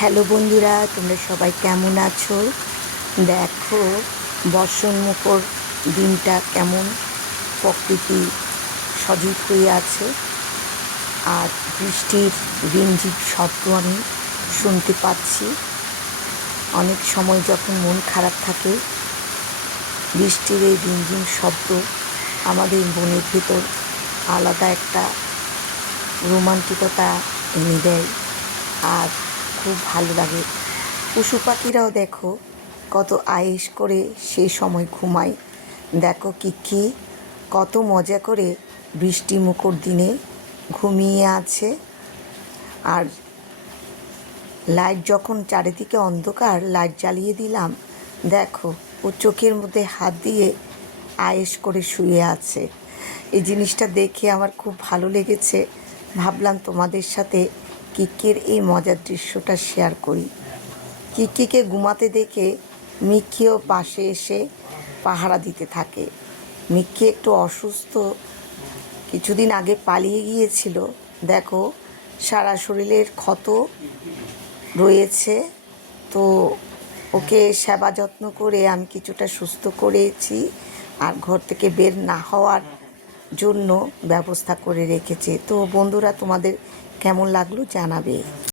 Hello বন্ধুরা, তোমরা সবাই কেমন আছো? দেখো বর্ষণ মুখর দিনটা কেমন প্রকৃতি সজীব হয়ে আছে। আর বৃষ্টির রিমঝিম শব্দ আমি শুনতে পাচ্ছি। অনেক সময় যখন মন খারাপ থাকে, বৃষ্টির এই রিমঝিম শব্দ আমাদের মনের ভেতর আলাদা একটা রোমান্টিকতা এনে দেয়। আর খুব ভালো লাগে। পশু পাখিরাও দেখো কত আয়েস করে সে সময় ঘুমায়। দেখো কিকি কত মজা করে বৃষ্টি মুখর দিনে ঘুমিয়ে আছে। আর লাইট যখন চারিদিকে অন্ধকার, লাইট জ্বালিয়ে দিলাম, দেখো ও চোখের মধ্যে হাত দিয়ে আয়েস করে শুয়ে আছে। এই জিনিসটা দেখে আমার খুব ভালো লেগেছে। ভাবলাম তোমাদের সাথে কিকির এই মজার দৃশ্যটা শেয়ার করি। কিকিকে ঘুমাতে দেখে মিক্কিও পাশে এসে পাহারা দিতে থাকে। মিক্কি একটু অসুস্থ। কিছুদিন আগে পালিয়ে গিয়েছিল। দেখো, সারা শরীরের ক্ষত রয়েছে। তো ওকে সেবা যত্ন করে আমি কিছুটা সুস্থ করেছি। আর ঘর থেকে বের না হওয়ার জন্য ব্যবস্থা করে রেখেছে। তো বন্ধুরা তোমাদের কেমন লাগল জানাবে।